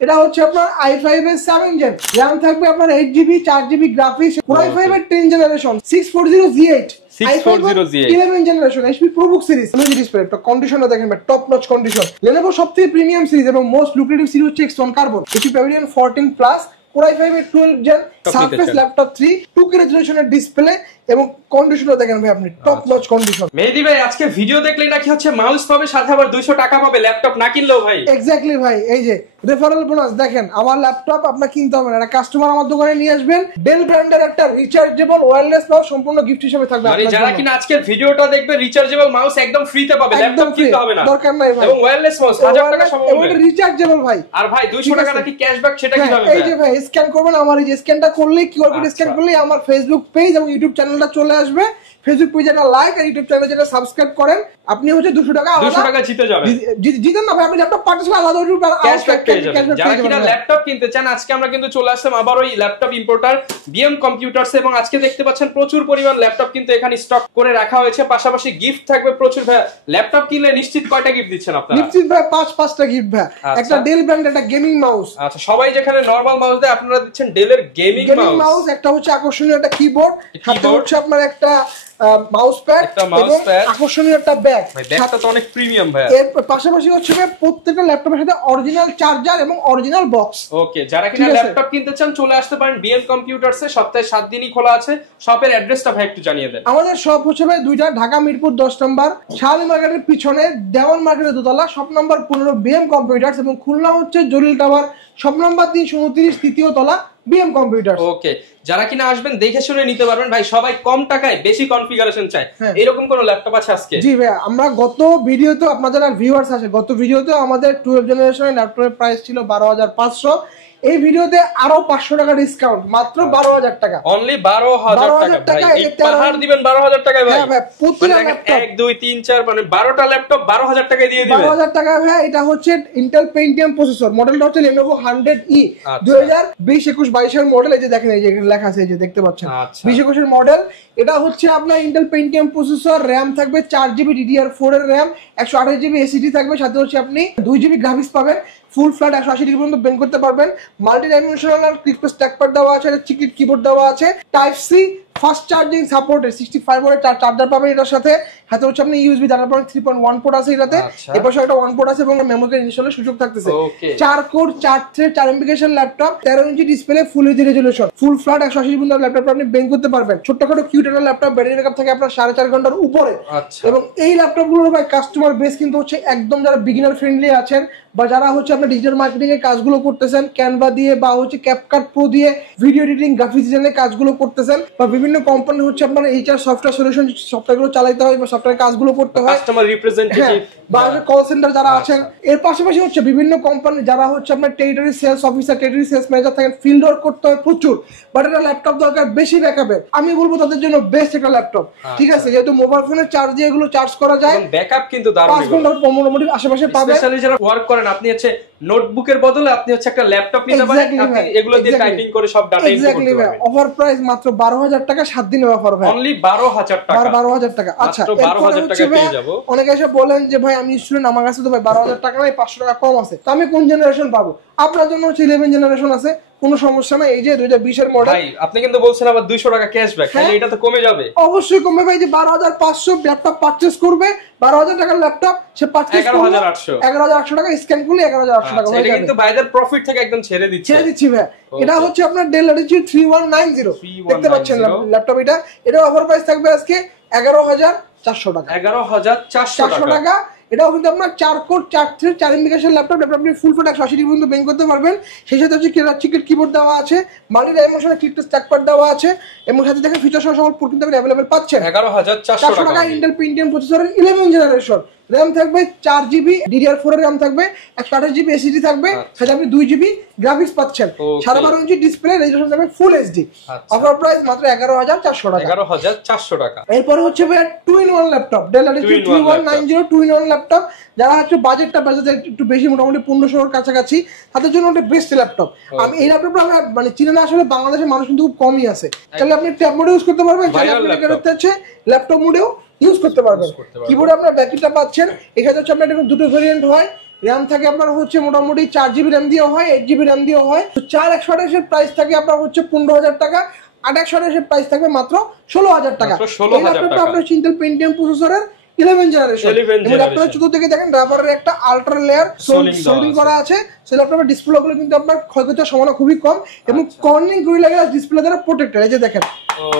এটা হচ্ছে আপনার i5 এর 7 জেন, RAM থাকবে আপনার 8GB 4GB গ্রাফিক্স, i5 এর 10 generation 640Z8 11 generation HP ProBook series. আমি ডিসপ্লে একটা কন্ডিশনটা দেখেন ভাই, টপ নচ কন্ডিশন। Lenovo সবথেকে প্রিমিয়াম সিরিজ এবং মোস্ট লুক্রেটিভ সিরিজ হচ্ছে X1 Carbon HP Pavilion 14 plus i5 এর 12 জেন সারফেস ল্যাপটপ 3 2K রেজোলিউশনের ডিসপ্লে এবং কন্ডিশনটা দেখেন ভাই আপনি, টপ নচ কন্ডিশন। মেহেদী ভাই আজকে ভিডিও দেখলে এটা কি হচ্ছে, মাউস পাবে সাথে আবার 200 টাকা পাবে ল্যাপটপ না কিনলেও ভাই? এক্স্যাক্টলি ভাই, এই যে রেফারেল বোনাস দেখেন, আমার ল্যাপটপ আপনার কিনতে হবে না, এটা কাস্টমার আমার দোকানে নিয়ে আসবেন, ডেল ব্র্যান্ডের একটা রিচার্জেবল ওয়্যারলেস মাউস সম্পূর্ণ গিফট হিসেবে থাকবে আপনার জন্য। যারা কিনা আজকের ভিডিওটা দেখবে রিচার্জেবল মাউস একদম ফ্রিতে পাবে, ল্যাপটপ কিনতে হবে না, দরকার নাই ভাই। এবং ওয়্যারলেস মাউস 1000 টাকা সম্ভব এবং এটা রিচার্জেবল ভাই। আর ভাই 200 টাকা নাকি ক্যাশব্যাক, সেটা কিভাবে? এই যে ভাই স্ক্যান করবেন, আমার এই যে স্ক্যানটা করলেই কিউআর কোড স্ক্যান করলেই আমার ফেসবুক পেজ এবং ইউটিউব চ্যানেলটা চলে আসবে। ফেসবুক পেজে একটা লাইক আর ইউটিউব চ্যানেলে যেটা সাবস্ক্রাইব করেন, আপনি হচ্ছে 200 টাকা জিতে যাবেন। জিতেন না ভাই, আপনি ল্যাপটপ পারচেজ করলে আলাদা ক্যাশব্যাক পেয়ে যাবেন। যারা কিনা ল্যাপটপ কিনতে চান, আজকে আমরা কিন্তু চলে আসলাম আবার ওই ল্যাপটপ ইম্পোর্টার বিএম কম্পিউটারস, এবং আজকে দেখতে পাচ্ছেন প্রচুর পরিমাণ ল্যাপটপ কিন্তু এখানে স্টক করে রাখা হয়েছে, পাশাপাশি গিফট থাকবে প্রচুর। ভাই ল্যাপটপ কিনলে নিশ্চিত কয়টা গিফট দিচ্ছেন আপনারা? নিশ্চিত ভাই 5টা গিফট ভাই। একটা ডেল ব্র্যান্ডের একটা গেমিং মাউস। আচ্ছা, সবাই যেখানে নরমাল মাউস দেয় আপনারা দিচ্ছেন ডেলের গেমিং মাউস। একটা হচ্ছে আকর্ষণীয় একটা কিবোর্ড, সাথে হচ্ছে আপনার একটা মাউস প্যাড, আকর্ষণীয় একটা ব্যাগ। ব্যাগটা তো অনেক প্রিমিয়াম ভাই। এর পাশাপাশি হচ্ছে প্রত্যেকটা ল্যাপটপের সাথে অরিজিনাল চার্জার এবং অরিজিনাল বক্স। ওকে, যারা কিনা ল্যাপটপ কিনতে চান চলে আসতে পারেন বিএম কম্পিউটারসে, সপ্তাহে 7 দিনই খোলা আছে। শপের অ্যাড্রেসটা ভাই একটু জানিয়ে দেন। আমাদের শপ হচ্ছে ভাই দুইটা, ঢাকা মিরপুর 10 নম্বর, শাহালি মার্কেটের পিছনে দেওয়ান মার্কেটের দোতলা, শপ নাম্বার 15 বিএম কম্পিউটারস, এবং খুলনা হচ্ছে জলিল টাওয়ার শপ নাম্বার 329 তৃতীয় তলা বিএম কম্পিউটারস। ওকে, যারা কিনা আসবেন দেখে শুনে নিতে পারবেন ভাই। সবাই কম টাকায় বেশি কনফিগারেশন চায়, এরকম কোন ল্যাপটপ আছে আজকে? জি ভাই, আমরা গত ভিডিওতে আপনাদের আর ভিউয়ার্স আছে, গত ভিডিওতে আমাদের 12 জেনারেশনের ল্যাপটপের প্রাইস ছিল 12,500। এই ভিডিওতে আরো 500 টাকা ডিসকাউন্ট, মাত্র 12,000 টাকা। অনলি 12,000 টাকা ভাই। এই পাহাড় দিবেন 12,000 টাকায় ভাই? হ্যাঁ ভাই, প্রতিটা ল্যাপটপ 1 2 3 4 মানে 12টা ল্যাপটপ 12,000 টাকায় দিয়ে দিবেন। 12,000 টাকা ভাই। এটা হচ্ছে ইন্টেল পেন্টিয়াম প্রসেসর, মডেলটা হচ্ছে Lenovo 100E 2020 21 22 এর মডেল। এই যে দেখেন, এই যে লেখা আছে, এই যে দেখতে পাচ্ছেন 20 21 এর মডেল। এটা হচ্ছে আপনার ইন্টেল পেন্টিয়াম প্রসেসর, RAM থাকবে 4GB DDR4 এর RAM, 128GB SSD থাকবে, সাথে হচ্ছে আপনি 2GB গ্রাফিক্স পাবেন, ফুল ফ্ল্যাট 180 ডিগ্রি পর্যন্ত বেন্ড করতে পারবেন, মাল্টি ডাইমেনশনাল ক্লিকপ্যাড ট্র্যাকপ্যাড দেওয়া আছে, চিকলিট কিবোর্ড দেওয়া আছে, type C fast charging supported 65 ওয়াটের চার্জার পাবেন এটার সাথে। হাতে হচ্ছে আপনি ইউএসবি ডাটা পয়েন্ট 3.1 পোর্ট আছে এটাতে, এর পাশে একটা 1 পোর্ট আছে এবং মেমোরি কার্ড ইনস্টলের সুযোগ থাকতেছে। 4 কোর 4 থ্রেড 4 এমবিকেশন laptop, 13 inch display, full HD resolution, full flat 180 degree পর্যন্ত ল্যাপটপ আপনি বেন্ড করতে পারবেন। ছোটখাটো কিউট একটা ল্যাপটপ, ব্যাটারি ব্যাকআপ থাকে আপনার 4.5 ঘন্টার উপরে। এবং এই ল্যাপটপগুলোর ভাই কাস্টমার বেস কিন্তু হচ্ছে একদম যারা বিগিনার ফ্রেন্ডলি আছেন, বা যারা হচ্ছে আপনার ডিজিটাল মার্কেটিং এর কাজগুলো করতেছেন ক্যানভা দিয়ে, বা হচ্ছে ক্যাপকাট প্রো দিয়ে ভিডিও এডিটিং গ্রাফিক্স ডিজাইনের কাজগুলো করতেছেন, বা বিভিন্ন কোম্পানি হচ্ছে আপনার এইচআর সফটওয়্যার সলিউশন সফটওয়্যারগুলো চালাতে হয় বা সফটওয়্যার কাজগুলো করতে হয়, কাস্টমার রিপ্রেজেন্টেটিভ বা কল সেন্টার যারা আছেন। এর পাশাপাশি হচ্ছে বিভিন্ন কোম্পানি যারা হচ্ছে আপনার territory sales officer, territory sales manager থাকেন, ফিল্ড ওয়ার্ক করতে হয় প্রচুর, বাট একটা ল্যাপটপ দরকার বেশি ব্যাকআপের। আমি বলবো তাদের জন্য বেস্ট একটা ল্যাপটপ। ঠিক আছে, যেহেতু মোবাইল ফোনের চার্জ দিয়ে এগুলো চার্জ করা যায়, ব্যাকআপ কিন্তু দারুণ, 5 ঘন্টা মোটামুটি আশেপাশে পাবেন। স্পেশালি যারা ওয়ার্ক করেন, আপনি হচ্ছে নোটবুকের বদলে আপনি হচ্ছে একটা ল্যাপটপ নিতে পারেন, আপনি এগুলো দিয়ে টাইপিং করে সব ডাটা ইনপুট করতে পারবেন। অফার প্রাইস মাত্র 12,000 টাকা, 7 দিনের অফার ভাই, অনলি 12,000 টাকা। 12,000 টাকা। আচ্ছা, 12,000 টাকা পেয়ে যাব। অনেকে এসে বলেন যে ভাই আমি স্টুডেন্ট, আমার কাছে তো ভাই 12,000 টাকা নাই, 500 টাকা কম আছে, তো আমি কোন জেনারেশন পাবো? আপনার জন্য হচ্ছে 11 জেনারেশন আছে, কোনো সমস্যা নাই। এই যে 2020 এর মডেল। ভাই আপনি কিন্তু বলছেন আবার 200 টাকা ক্যাশব্যাক, তাহলে এটা তো কমে যাবে। অবশ্যই কমবে ভাই। যে 12,500 ল্যাপটপ পারচেজ করবে, 12,000 টাকার ল্যাপটপ সে পারচেজ করবে 11,800 টাকা, স্ক্যান করলে 11,800 টাকা হয়ে যাবে। এটা কিন্তু বাইদের প্রফিট থেকে একদম ছেড়ে দিচ্ছি ভাই। এটা হচ্ছে আপনার ডেল ল্যাটিটিউড 3190, দেখতে পাচ্ছেন ল্যাপটপ। এটা অফার প্রাইস থাকবে আজকে 11,400 টাকা। 11,400 টাকা। এটাও কিন্তু আপনার 4 কোর 4 থ্রেড 4 এমবিকেশন ল্যাপটপ, আপনি ফুল ফ্ল্যাট 180 ডিগ্রি পর্যন্ত বেন্ড করতে পারবেন। সেই সাথে হচ্ছে চিকলিট কিবোর্ড দেওয়া আছে, মাল্টি ডাইমেনশনাল ক্লিকপ্যাড ট্র্যাকপ্যাড দেওয়া আছে, এবং সাথে দেখেন ফিচার সহ সকল পোর্ট কিন্তু আপনি अवेलेबल পাচ্ছেন। 11,400 টাকা। ইন্টেল পেন্টিয়াম প্রসেসরের 11 জেনারেশন, RAM থাকবে 4GB DDR4 এর RAM থাকবে, 128GB SSD থাকবে, সাথে আপনি 2GB গ্রাফিক্স পাচ্ছেন, 12.5 ইঞ্চি ডিসপ্লে, রেজোলিউশন থাকবে ফুল এইচডি। অফার প্রাইস মাত্র 11,400 টাকা। 11,400 টাকা। এরপর হচ্ছে ভাই 2-in-1 laptop, del Latitude 3190 2-in-1 laptop. যারা হচ্ছে বাজেটটা একটু বেশি, মোটামুটি 1500 এর কাছাকাছি, তাদের জন্য একটা বেস্ট ল্যাপটপ। আমি এই ল্যাপটপটা মানে চিনি না, আসলে বাংলাদেশের মানুষ কিন্তু খুব কমই আছে। তাহলে আপনি ট্যাব মোডে ইউজ করতে পারবেন, চাইলে আপনি হচ্ছে ল্যাপটপ মোডেও ইউজ করতে পারবেন। কিবোর্ডে আপনার ব্যাকিটা পাচ্ছেন, এখানে হচ্ছে আপনার দুটো ভেরিয়েন্ট হয়, র্যাম থাকে আপনার হচ্ছে মোটামুটি 4GB র্যাম দিয়ে হয়, 8GB র্যাম দিয়ে হয়। তো 4128 এর প্রাইস থাকে আপনার হচ্ছে 15000 টাকা, 828 এর প্রাইস থাকবে মাত্র 16000 টাকা। এই ল্যাপটপটা আপনার ইন্টেল পেন্টিয়াম প্রসেসরের 11 জেনারেশন। এবং আপনারা চতুর্থ থেকে দেখেন রাবারের একটা আল্ট্রা লেয়ার সোল্ডিং করা আছে। সেই ল্যাপটপের ডিসপ্লে গুলো কিন্তু আপনার ক্ষয়ক্ষতির সম্ভাবনা খুবই কম এবং কর্নিং গরিলা গ্লাস ডিসপ্লে দ্বারা প্রোটেক্টেড। এই যে দেখেন,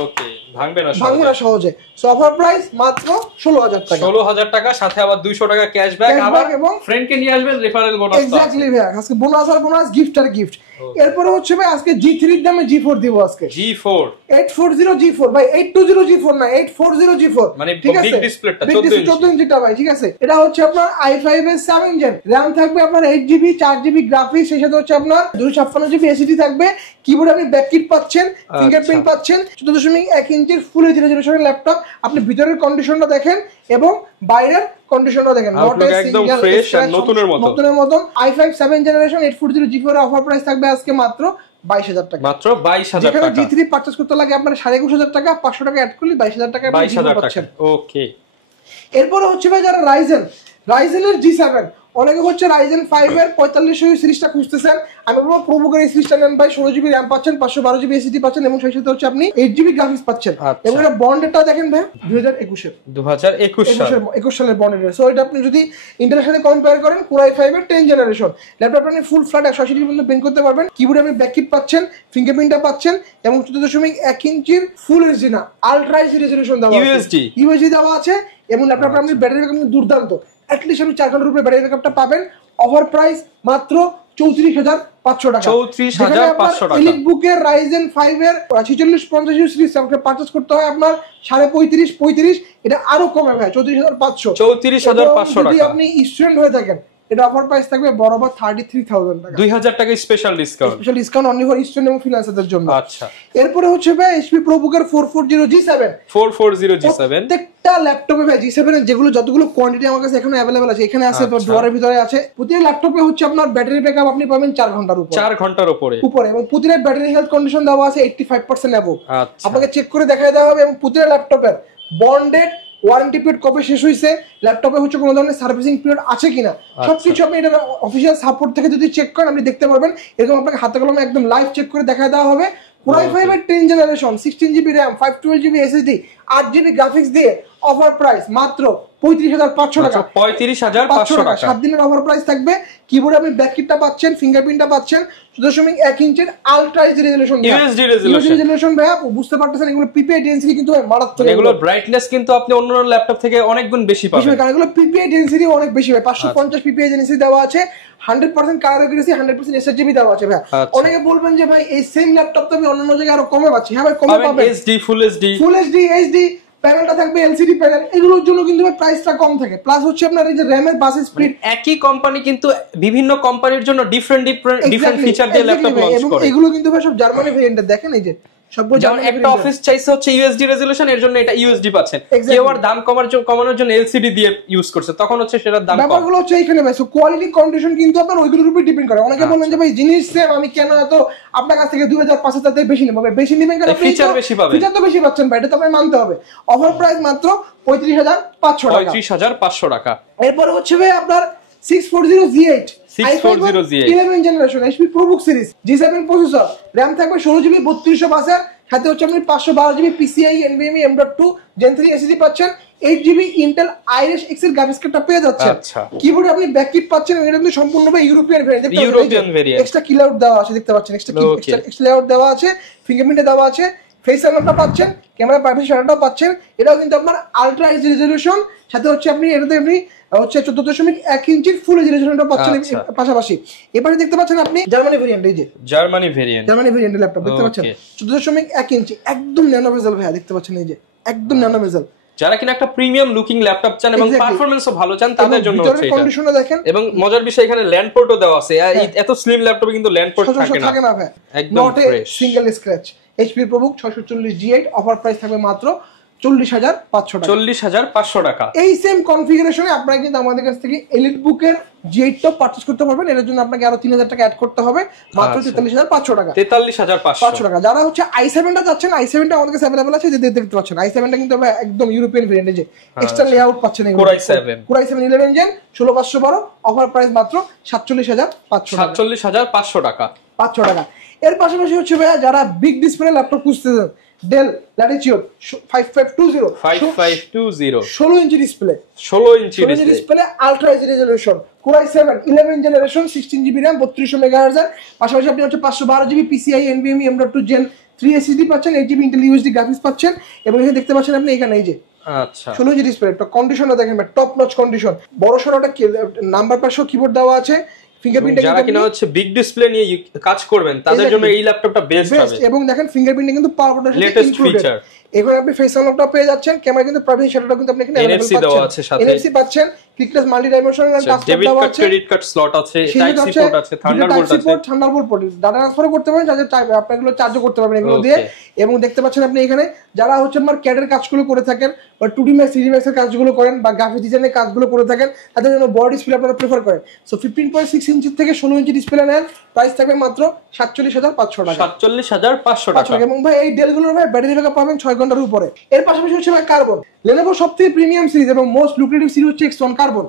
ওকে, ভাঙবে না সহজে। সো অফার প্রাইস মাত্র 16000 টাকা। 16000 টাকা, সাথে আবার 200 টাকা ক্যাশব্যাক, আবার এবং ফ্রেন্ডকে নিয়ে আসবেন রেফারেল বোনাস। এক্স্যাক্টলি ভাই, আজকে বোনাস আর বোনাস, গিফট আর গিফট। এরপরে হচ্ছে ভাই আজকে G3 এর দামে G4 দিব আজকে। G4 840 G4 ভাই, 820 G4 না, 840 G4, মানে বিগ ডিসপ্লেটা 14 ইঞ্চিটা ভাই, ঠিক আছে। এটা হচ্ছে আপনার i5 এর 7 জেন, র‍্যাম থাকবে আপনার 8GB, 4GB গ্রাফিক্স, সেই সাথে হচ্ছে আপনার 256GB এসএসডি থাকবে। কিবোর্ডে আপনি ব্যাককিট পাচ্ছেন, ফিঙ্গারপ্রিন্ট পাচ্ছেন। 14.1 ইঞ্চির ফুল এইচডি রেজোলিউশনের ল্যাপটপ। আপনি ভিতরের কন্ডিশনটা দেখেন এবং বাইরের কন্ডিশনটা দেখেন, একদম ফ্রেশ আর নতুনের মতো। i5 7 জেনারেশন 840 G4 এর অফার প্রাইস থাকবে আজকে মাত্র 22000 টাকা। মাত্র 22000 টাকা। যেখানে G3 পারচেজ করতে লাগে আপনার 22500 টাকা, 500 টাকা অ্যাড করলে 22000 টাকা পাচ্ছেন। ওকে, এরপরে হচ্ছে ভাই যারা রাইজেনের G7, অনেকে হচ্ছে Ryzen 5 এর 4500 সিরিজটা খুঁজতেছেন, আমি বলবো প্রোবুকের এই সিরিজটা নেন ভাই। 16GB র‍্যাম পাচ্ছেন, 512GB এসএসডি পাচ্ছেন এবং সেই সাথে হচ্ছে আপনি 8GB গ্রাফিক্স পাচ্ছেন। এবং এটা বন্ডেডটা দেখেন ভাই 2021 সালের বন্ডেড। সো এটা আপনি যদি ইন্টেলের সাথে কম্পেয়ার করেন, Core i5 এর 10 জেনারেশন ল্যাপটপ, আপনি ফুল ফ্ল্যাট 180 পর্যন্ত প্রিন্ট করতে পারবেন। কিবোর্ডে আপনি ব্যাককিট পাচ্ছেন, ফিঙ্গারপ্রিন্টটা পাচ্ছেন এবং 14.1 ইঞ্চির ফুল এইচডি না, আলট্রা এইচডি রেজোলিউশন দেওয়া আছে, ইউএসডি দেওয়া আছে এবং ল্যাপটপে আপনি ব্যাটারি ব্যাকআপ দুর্দান্ত, অ্যাটলিস্ট আপনি 4 ঘন্টার উপরে ব্যাটারি ব্যাকআপটা পাবেন। অফার প্রাইস মাত্র 34500 টাকা। 34500 টাকা। এলিটবুকের Ryzen 5 এর 4650 সিরিজ আপনাকে পারচেজ করতে হয় আপনার 35.5 এটা আরো কমে ভাই 34500 টাকা। যদি আপনি স্টুডেন্ট হয়ে থাকেন, এটা অফার প্রাইস থাকবে বরাবর 33000 টাকা, 2000 টাকা special discount only for student এবং ফ্রিল্যান্সারদের জন্য। আচ্ছা, এরপরে হচ্ছে ভাই HP ProBooker 440 G7 প্রত্যেকটা ল্যাপটপে ভাই G7 এর যেগুলো যতগুলো কোয়ান্টিটি আমার কাছে এখনো अवेलेबल আছে, এখানে আছে, ড্রয়ারের ভিতরে আছে। প্রতিটা ল্যাপটপে হচ্ছে আপনার ব্যাটারি ব্যাকআপ আপনি পাবেন 4 ঘন্টার উপরে এবং প্রতিটা ব্যাটারি হেলথ কন্ডিশন দেওয়া আছে 85% অ্যাবভ। আপনাকে চেক করে দেখায় দেওয়া হবে এবং প্রতিটা ল্যাপটপের বন্ডেড ওয়ারেন্টি পিরিয়ড কবে শেষ হয়েছে, ল্যাপটপে হচ্ছে কোনো ধরনের সার্ভিসিং পিরিয়ড আছে কিনা, সবকিছু আপনি এটা অফিসিয়াল সাপোর্ট থেকে যদি চেক করেন আপনি দেখতে পারবেন। এরকম আপনাকে হাতে কলমে একদম লাইভ চেক করে দেখায় দেওয়া হবে। Core i5 এর 10 generation 16GB RAM, 512GB SSD, 8GB graphics দিয়ে অফার প্রাইস মাত্র 35500 টাকা। 35500 টাকা। 7 দিনের অফার প্রাইস থাকবে। কিবোর্ডে আপনি ব্যাককিটটা পাচ্ছেন, ফিঙ্গারপ্রিন্টটা পাচ্ছেন, 14.1 ইঞ্চির আলট্রা এইচডি রেজোলিউশন ভাই। বুঝতে পারতেছেন এগুলো পিপিআই ডেনসিটি কিন্তু মারাত্মক, এগুলো ব্রাইটনেস কিন্তু আপনি অন্য ল্যাপটপ থেকে অনেক গুণ বেশি পাবেন, কারণ এগুলো পিপিআই ডেনসিটি অনেক বেশি ভাই। 550 পিপিআই ডেনসিটি দেওয়া আছে, 100% কালার অ্যাকুরেসি, 100% এসএসডি দেওয়া আছে ভাই। অনেকে বলবেন যে ভাই এই সেম ল্যাপটপ তো আমি অন্য জায়গায় আরো কমে পাচ্ছি। হ্যাঁ ভাই, কমে পাবেন, এসডি ফুল এইচডি প্যানেলটা থাকবে এলসিডি প্যানেল, এগুলোর জন্য কিন্তু প্রাইসটা কম থাকে। প্লাস হচ্ছে আপনার এই যে র‍্যামের বাস স্পিড, একই কোম্পানি কিন্তু বিভিন্ন কোম্পানির জন্য ডিফারেন্ট ফিচার দিয়ে ল্যাপটপ লঞ্চ করে। এগুলো কিন্তু ভাই সব জার্মানি ভেরিয়েন্ট। দেখেন এই যে সবগুলো যেমন একটা অফিস চাইছে হচ্ছে ইউএসডি রেজোলিউশন, এর জন্য এটা ইউএসডি পাচ্ছেন। কেউ আর দাম কমানোর জন্য এলসিডি দিয়ে ইউজ করছে, তখন হচ্ছে সেটার দাম কম। ব্যাপারগুলো হচ্ছে এইখানে ভাই। সো কোয়ালিটি কন্ডিশন কিন্তু আপনার ওইগুলোর উপর ডিপেন্ড করে। অনেকে বলেন যে ভাই জিনিস সেম, আমি কেন এত আপনার কাছ থেকে 2000-5000 থেকে বেশি নেব? বেশি নেবেন কারণ ফিচার বেশি পাবেন, ফিচার তো বেশি পাচ্ছেন ভাই, এটা তো আপনাকে মানতে হবে। অফার প্রাইস মাত্র 35500 টাকা। 35500 টাকা। এরপর হচ্ছে ভাই আপনার 640 G8 11 generation HP ProBook series G7 processor, RAM থাকবে 16GB 3200 বাসের, সাথে হচ্ছে আপনি 512GB PCIe NVMe M.2 Gen 3 SSD পাচ্ছেন, 8GB Intel Iris X এর গ্রাফিক্স কার্ডটা পেয়ে যাচ্ছেন। কিবোর্ডে আপনি ব্যাককিট পাচ্ছেন, এটা কিন্তু সম্পূর্ণভাবে ইউরোপিয়ান ভেরিয়েন্ট। এক্সট্রা কি লেআউট দেওয়া আছে দেখতে পাচ্ছেন, এক্সট্রা লেআউট দেওয়া আছে, ফিঙ্গারপ্রিন্টে দেওয়া আছে, ফেস আনলকটা পাচ্ছেন, ক্যামেরা প্রাইভেসি শাটারটাও পাচ্ছেন। এটাও কিন্তু আপনার আলট্রা এইচডি রেজোলিউশন, সাথে হচ্ছে আপনি এটাতে আপনি হচ্ছে 14.1 ইঞ্চির ফুল এইচডি রেজোলিউশনটা পাচ্ছেন পাশাপাশি। এবারে দেখতে পাচ্ছেন আপনি জার্মানি ভেরিয়েন্ট, এই যে জার্মানি ভেরিয়েন্ট ল্যাপটপ দেখতে পাচ্ছেন 14.1 ইঞ্চি, একদম ন্যানো বেজেল ভাই, দেখতে পাচ্ছেন এই যে একদম ন্যানো বেজেল। যারা কিনা একটা প্রিমিয়াম লুকিং ল্যাপটপ চান এবং পারফরম্যান্সও ভালো চান তাদের জন্য হচ্ছে এটা। কন্ডিশনটা দেখেন এবং মজার বিষয় এখানে ল্যান্ড পোর্টও দেওয়া আছে। এত স্লিম ল্যাপটপে কিন্তু ল্যান্ড পোর্ট থাকে না ভাই, একদম fresh, single scratch. HP ProBook 640 G8 offer price থাকবে মাত্র 40500 টাকা। 40500 টাকা। এই সেম কনফিগারেশনে আপনারা কিন্তু আমাদের কাছ থেকে এলিট বুকের G8 টাও পারচেজ করতে পারবেন। এর জন্য আপনাকে আরো 3000 টাকা অ্যাড করতে হবে, মাত্র 43500 টাকা। 43500 টাকা। যারা হচ্ছে i7 টা যাচ্ছেন, i7 টা আমাদের কাছে अवेलेबल আছে, যে দেখতে পাচ্ছেন i7 টা কিন্তু একদম ইউরোপিয়ান ভেরিয়েন্ট, যে এক্সট্রা লেআউট পাচ্ছেন এগুলো। Core i7 11 gen 16512, offer price মাত্র 47500 টাকা। 500 টাকা। এর পাশাপাশি হচ্ছে ভাইয়া যারা বিগ ডিসপ্লে ল্যাপটপ খুঁজতেছেন, Dell Latitude 5520 16 inch display, 16 inch display, ultra HD resolution, Core i7 11 generation, 16GB RAM, 3200 megahertz এর। পাশাপাশি আপনি হচ্ছে 512GB PCIe NVMe M.2 Gen 3 SSD পাচ্ছেন, 8GB Intel USD গ্রাফিক্স পাচ্ছেন, এবং এখানে দেখতে পাচ্ছেন আপনি এখানে এই যে আচ্ছা 16 ইঞ্চি ডিসপ্লে। তো কন্ডিশনটা দেখেন ভাই, টপ নচ কন্ডিশন, বড় সরোটা নাম্বার পাশে কিবোর্ড দেওয়া আছে, ফিঙ্গারপ্রিন্ট। যারা কিনা হচ্ছে বিগ ডিসপ্লে নিয়ে কাজ করবেন তাদের জন্য এই ল্যাপটপটা বেস্ট হবে। এবং দেখেন ফিঙ্গারপ্রিন্টিং কিন্তু পাওয়ার প্রোটেকশন লেটেস্ট ফিচার। এখানে আপনি ফেস আনলকটা পেয়ে যাচ্ছেন, ক্যামেরা কিন্তু প্রাইভেসি শাটারটা কিন্তু আপনি এখানে NFC দেওয়া আছে, সাথে NFC পাচ্ছেন, ক্লিকলেস মাল্টি ডাইমেনশনাল টাচ দেওয়া আছে, ক্রেডিট কার্ড স্লট আছে, টাইপ সি পোর্ট আছে, থান্ডারবোল্ট পোর্ট, ডাটা ট্রান্সফার করতে পারেন, যাদের আপনি এগুলো চার্জও করতে পারবেন এগুলো দিয়ে। এবং দেখতে পাচ্ছেন আপনি এখানে যারা হচ্ছে আমার ক্যাডের কাজগুলো করে থাকেন, বা 2D ম্যাক্স 3D ম্যাক্সের কাজগুলো করেন, বা গ্রাফিক ডিজাইনের কাজগুলো করে থাকেন, তাদের জন্য বড় ডিসপ্লে আপনারা প্রেফার করেন। সো 15.6 ইঞ্চি থেকে 16 ইঞ্চি ডিসপ্লে নেন, প্রাইস থাকবে মাত্র 47500 টাকা। 47500 টাকা। এবং ভাই এই ডেলগুলোর ভাই ব্যাটারি ব্যাকআপ পাবেন 6 ঘন্টার উপরে। এর পাশাপাশি হচ্ছে ভাই কার্বন, Lenovo সবথেকে প্রিমিয়াম সিরিজ এবং মোস্ট লুক্রেটিভ সিরিজ হচ্ছে X1 কার্বন।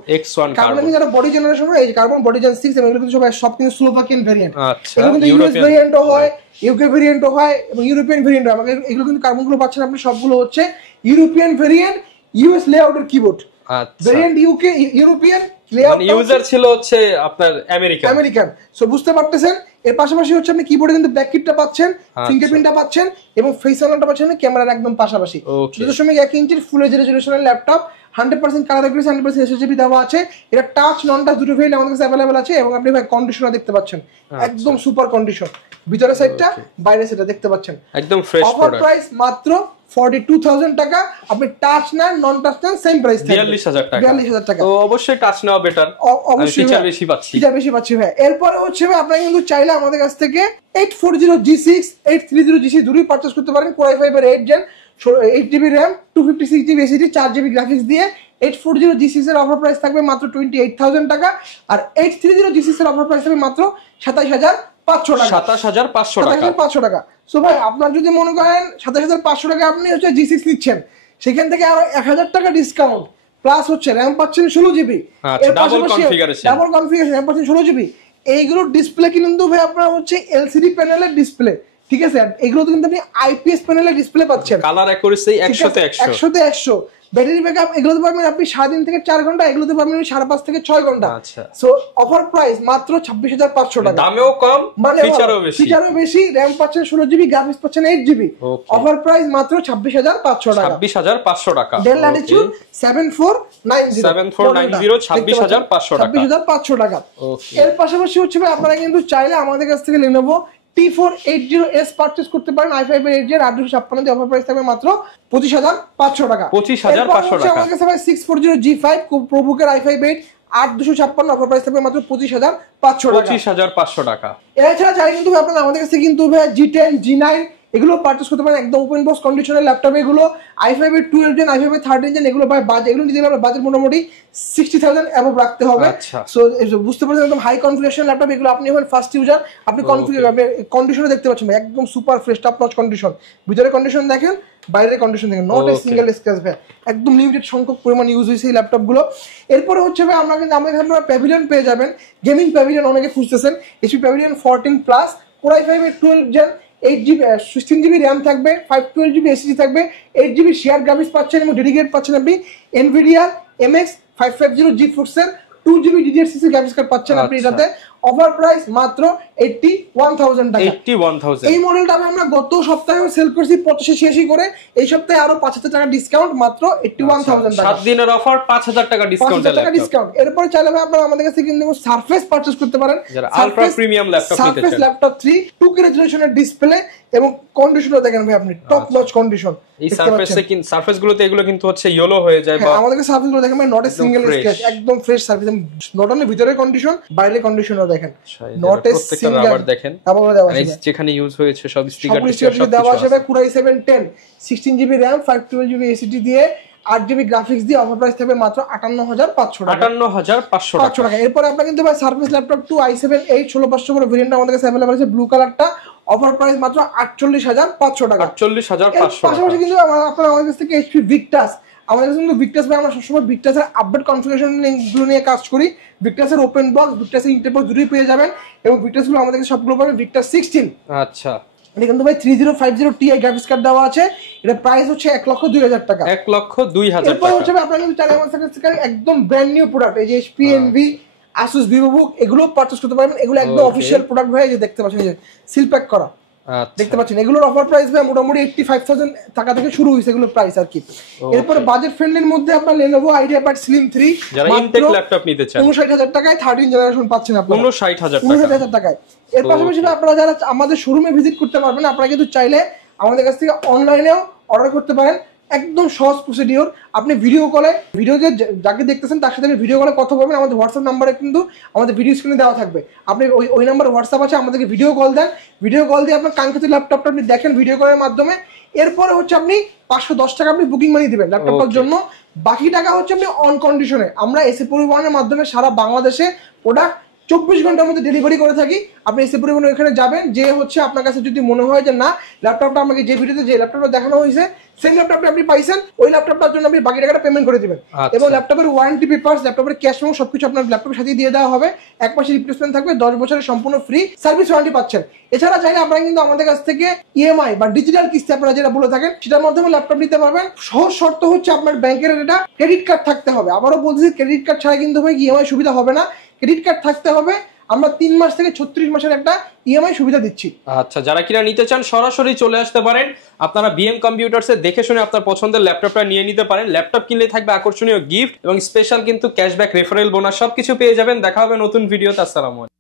কার্বন যারা বডি জেনারেশন হয়, এই কার্বন বডি জেন 6, এবং এগুলো কিন্তু সব কিন্তু স্লোভাকিয়ান ভেরিয়েন্ট। আচ্ছা, এগুলো কিন্তু ইউএস ভেরিয়েন্টও হয়, ইউকে ভেরিয়েন্টও হয়, এবং ইউরোপিয়ান ভেরিয়েন্ট হয়। আমাদের এগুলো কিন্তু কার্বনগুলো পাচ্ছেন আপনি সবগুলো হচ্ছে ইউরোপিয়ান ভেরিয়েন্ট, ইউএস লেআউটের কিবোর্ড। আচ্ছা, ভেরিয়েন্ট ইউকে ইউরোপিয়ান, লেআউট মানে ইউজার ছিল হচ্ছে আপনার আমেরিকান। সো বুঝতে পারতেছেন। এর পাশাপাশি হচ্ছে আপনি কিবোর্ডে কিন্তু ব্যাক কিটটা পাচ্ছেন, ফিঙ্গারপ্রিন্টটা পাচ্ছেন, এবং ফেস আনলকটা পাচ্ছেন ক্যামেরার একদম পাশাপাশি। 14.1 ইঞ্চির ফুল এইচডি রেজোলিউশনের ল্যাপটপ, 100% কালার অ্যাকুরেসি, 100% এসএসডি দেওয়া আছে। এটা টাচ নন টাচ দুটো ভেরিয়েন্ট আমাদের কাছে अवेलेबल আছে, এবং আপনি ভাই কন্ডিশনার দেখতে পাচ্ছেন একদম সুপার কন্ডিশন, ভিতরের সাইডটা বাইরের সাইডটা দেখতে পাচ্ছেন একদম ফ্রেশ প্রোডাক্ট। অফার প্রাইস মাত্র 42000 টাকা। আপনি টাচ নেন নন টাচ নেন সেম প্রাইস থাকবে 42000 টাকা। তো অবশ্যই টাচ নেওয়া বেটার, অবশ্যই ফিচার বেশি পাচ্ছি, ভাই। এরপরে হচ্ছে ভাই আপনারা কিন্তু চাইলে আমাদের কাছ থেকে 840G6 830G6 দুটোই পারচেজ করতে পারেন। Core i5 এর 8 gen 8GB RAM 256GB SSD 4GB graphics দিয়ে 840G6 এর অফার প্রাইস থাকবে মাত্র 28000 টাকা, আর 830G6 এর অফার প্রাইস থাকবে মাত্র 27500 টাকা। 27500 টাকা। সো ভাই আপনার যদি মনে করেন 27500 টাকা আপনি হচ্ছে G6 নিচ্ছেন, সেখান থেকে আরো 1000 টাকা ডিসকাউন্ট, প্লাস হচ্ছে RAM পাচ্ছেন 16GB, ডাবল কনফিগারেশন RAM পাচ্ছেন 16GB। এইগুলো ডিসপ্লে কিন্তু ভাই আপনারা হচ্ছে এলসিডি প্যানেলের ডিসপ্লে, ঠিক আছে? এগুলো কিন্তু আপনি আইপিএস প্যানেলের ডিসপ্লে পাচ্ছেন, কালার অ্যাকুরেসি 100 তে 100, ব্যাটারি ব্যাকআপ এগুলোতে পাবেন আপনি 3.5 থেকে 4 ঘন্টা, এগুলোতে পাবেন 5.5 থেকে 6 ঘন্টা। আচ্ছা, সো অফার প্রাইস মাত্র 26500 টাকা। দামেও কম, ফিচারও বেশি, RAM পাচ্ছেন 16GB, গ্রাফিক্স পাচ্ছেন 8GB। অফার প্রাইস মাত্র 26500 টাকা। 26500 টাকা। ডেল ল্যাটিটিউড 7490 26500 টাকা। এর পাশাপাশি হচ্ছে আপনারা কিন্তু চাইলে আমাদের কাছ থেকে Lenovo T480S পারচেজ করতে পারেন, i5 এর 8 জেন 856 দিয়ে। অফার প্রাইস থাকবে মাত্র 25500 টাকা। 25500 টাকা। আমাদের কাছে ভাই 640G5 প্রোবুকের i5 8 8256, অফার প্রাইস থাকবে মাত্র 25500 টাকা। এছাড়া চাই কিন্তু আপনারা আমাদের কাছে কিন্তু ভাই G10 G9 এগুলো পারচেজ করতে পারেন একদম ওপেন বক্স কন্ডিশনের ল্যাপটপ। এগুলো i5 এর 12 জেন, i5 এর 13 জেন, এগুলো ভাই বাজেট, এগুলো নিতে গেলে বাজেট মোটামুটি 60000 অ্যাবভ রাখতে হবে। সো বুঝতে পারছেন একদম হাই কনফিগারেশন ল্যাপটপ এগুলো। আপনি এখন ফার্স্ট ইউজার, আপনি কন্ডিশনে দেখতে পাচ্ছেন একদম super fresh top notch condition. ভিতরে কন্ডিশন দেখেন, বাইরের কন্ডিশন দেখেন, নট এ সিঙ্গেল স্ক্র্যাচ ভাই, একদম লিমিটেড সংখ্যক পরিমাণ ইউজ হয়েছে এই ল্যাপটপগুলো। এরপরে হচ্ছে ভাই আমরা কিন্তু আমাদের এখানে প্যাভিলিয়ন পেয়ে যাবেন, গেমিং প্যাভিলিয়ন অনেকে খুঁজতেছেন, HP pavilion 14 plus, Core i5 এর 12 জেন 8GB 16GB RAM থাকবে, 512GB SSD থাকবে, 8GB শেয়ার গ্রাফিক্স পাচ্ছেন, এবং ডেডিকেটেড পাচ্ছেন আপনি NVIDIA MX 550 GeForce এর 2GB DDR6 গ্রাফিক্স কার্ড পাচ্ছেন আপনি এটাতে। অফার প্রাইস মাত্র 81000 টাকা। 81000। এই মডেলটা আমরা গত সপ্তাহে সেল করছি 85-86 করে, এই সপ্তাহে আরো 5000 টাকা ডিসকাউন্ট, মাত্র 81000 টাকা। 7 দিনের অফার 5000 টাকা ডিসকাউন্ট। এরপর চাইলে আপনারা আমাদের কাছে কিন্তু সারফেস পারচেজ করতে পারেন, আলট্রা প্রিমিয়াম ল্যাপটপ নিতে চান, সারফেস ল্যাপটপ 3 2K রেজোলিউশনের ডিসপ্লে, এবং কন্ডিশনও দেখেন ভাই আপনি টপ নচ কন্ডিশন। এই সারফেস গুলোতে এগুলো কিন্তু হচ্ছে ইয়েলো হয়ে যায়, বা আমাদের কাছে সারফেস গুলো দেখেন নট এ সিঙ্গেল স্ক্র্যাচ, একদম ফ্রেশ সারফেস। নট অনলি ভিতরের কন্ডিশন, বাইরের কন্ডিশনও দেখেন, নট এ সিঙ্গেল রাবার দেখেন, আবার দেওয়া আছে যেখানে ইউজ হয়েছে সব স্টিকার সব দেওয়া আছে। Core i7 10 16GB RAM 512GB SSD দিয়ে 8GB গ্রাফিক্স দিয়ে অফার প্রাইস থাকবে মাত্র 58,500 টাকা। 58,500 টাকা। এরপর আপনারা কিন্তু ভাই সারফেস ল্যাপটপ 2 i7 8 16500 করে ভেরিয়েন্ট আমাদের কাছে अवेलेबल আছে, ব্লু কালারটা অফার প্রাইস মাত্র 48,500 টাকা। 48,500 পাশাপাশি কিন্তু আপনারা আমাদের কাছ থেকে HP ভিক্টাস, আমাদের কাছে কিন্তু ভিক্টাস ভাই আমরা সবসময় ভিক্টাসের আপডেট কনফিগারেশন গুলো নিয়ে কাজ করি। ভিক্টাসের ওপেন বক্স, ভিক্টাসের ইন্টারপোর্ট দুটোই পেয়ে যাবেন এবং ভিক্টাস গুলো আমাদের কাছে সবগুলো পাবেন ভিক্টাস 16। আচ্ছা, এটা কিন্তু ভাই 3050 Ti গ্রাফিক্স কার্ড দেওয়া আছে, এটা প্রাইস হচ্ছে 1,02,000 টাকা। 1,02,000 টাকা। এরপর হচ্ছে আপনারা কিন্তু চাইলে আমাদের কাছে একদম ব্র্যান্ড নিউ প্রোডাক্ট, এই যে HP Envy, Asus VivoBook এগুলো পারচেজ করতে পারবেন। এগুলো একদম অফিশিয়াল প্রোডাক্ট ভাই, এই যে দেখতে পাচ্ছেন যে সিল প্যাক করা, দেখতে পাচ্ছেন। এগুলোর অফার প্রাইস ভাই মোটামুটি 85,000 টাকা থেকে শুরু হয়েছে এগুলোর প্রাইস আর কি। এরপর বাজেট ফ্রেন্ডলির মধ্যে আপনার Lenovo IdeaPad Slim 3 যারা ইনটেক ল্যাপটপ নিতে চান 59,000 টাকায় 13 জেনারেশন পাচ্ছেন আপনারা 59,000 টাকায়। এর পাশাপাশি আপনারা যারা আমাদের শোরুমে ভিজিট করতে পারবেন, আপনারা কিন্তু চাইলে আমাদের কাছ থেকে অনলাইনেও অর্ডার করতে পারেন। একদম সহজ প্রসিডিওর। আপনি ভিডিও কলে, ভিডিওতে যাকে দেখতেছেন তার সাথে ভিডিও কলে কথা বলবেন, আমাদের হোয়াটসঅ্যাপ নাম্বারে কিন্তু আমাদের ভিডিও স্ক্রিনে দেওয়া থাকবে। আপনি ওই নাম্বারে হোয়াটসঅ্যাপ আছে, আমাদেরকে ভিডিও কল দেন, ভিডিও কল দিয়ে আপনার কাঙ্ক্ষিত ল্যাপটপটা আপনি দেখেন ভিডিও কলের মাধ্যমে। এরপরে হচ্ছে আপনি 510 টাকা আপনি বুকিং মানি দিবেন ল্যাপটপটার জন্য, বাকি টাকা হচ্ছে আপনি অন কন্ডিশনে। আমরা এসি পরিবহনের মাধ্যমে সারা বাংলাদেশে প্রোডাক্ট 24 ঘন্টার মধ্যে ডেলিভারি করে থাকি। আপনি এসি পরিবহন ওখানে যাবেন, যে হচ্ছে আপনার কাছে যদি মনে হয় যে না ল্যাপটপটা আমাকে যে ভিডিওতে যে ল্যাপটপটা দেখানো হয়েছে সেম ল্যাপটপটা আপনি পাইছেন, ওই ল্যাপটপটার জন্য আপনি বাকি টাকাটা পেমেন্ট করে দিবেন। এবং ল্যাপটপের ওয়ারেন্টি পেপারস, ল্যাপটপের ক্যাশ মেমো সবকিছু আপনার ল্যাপটপের সাথে দিয়ে দেওয়া হবে। 1 মাসের রিপ্লেসমেন্ট থাকবে, 10 বছরের সম্পূর্ণ ফ্রি সার্ভিস ওয়ারেন্টি পাচ্ছেন। এছাড়া চাইলে আপনারা কিন্তু আমাদের কাছ থেকে ইএমআই বা ডিজিটাল কিস্তি আপনারা যেটা বলে থাকেন সেটার মাধ্যমে ল্যাপটপ নিতে পারবেন। সহজ শর্ত হচ্ছে আপনার ব্যাংকের এটা ক্রেডিট কার্ড থাকতে হবে। আবারও বলছি, ক্রেডিট কার্ড ছাড়া কিন্তু ভাই ইএমআই সুবিধা হবে না, ক্রেডিট কার্ড থাকতে হবে। আমরা 3 মাস থেকে 36 মাসের একটা ইএমআই সুবিধা দিচ্ছি। আচ্ছা, যারা কিনা নিতে চান সরাসরি চলে আসতে পারেন। আপনারা বিএম কম্পিউটারসে দেখে শুনে আপনার পছন্দের ল্যাপটপটা নিয়ে নিতে পারেন। ল্যাপটপ কিনলে থাকবে আকর্ষণীয় গিফট এবং স্পেশাল কিন্তু ক্যাশব্যাক, রেফারেল বোনাস সবকিছু পেয়ে যাবেন। দেখা হবে নতুন ভিডিওতে। আসসালামু আলাইকুম।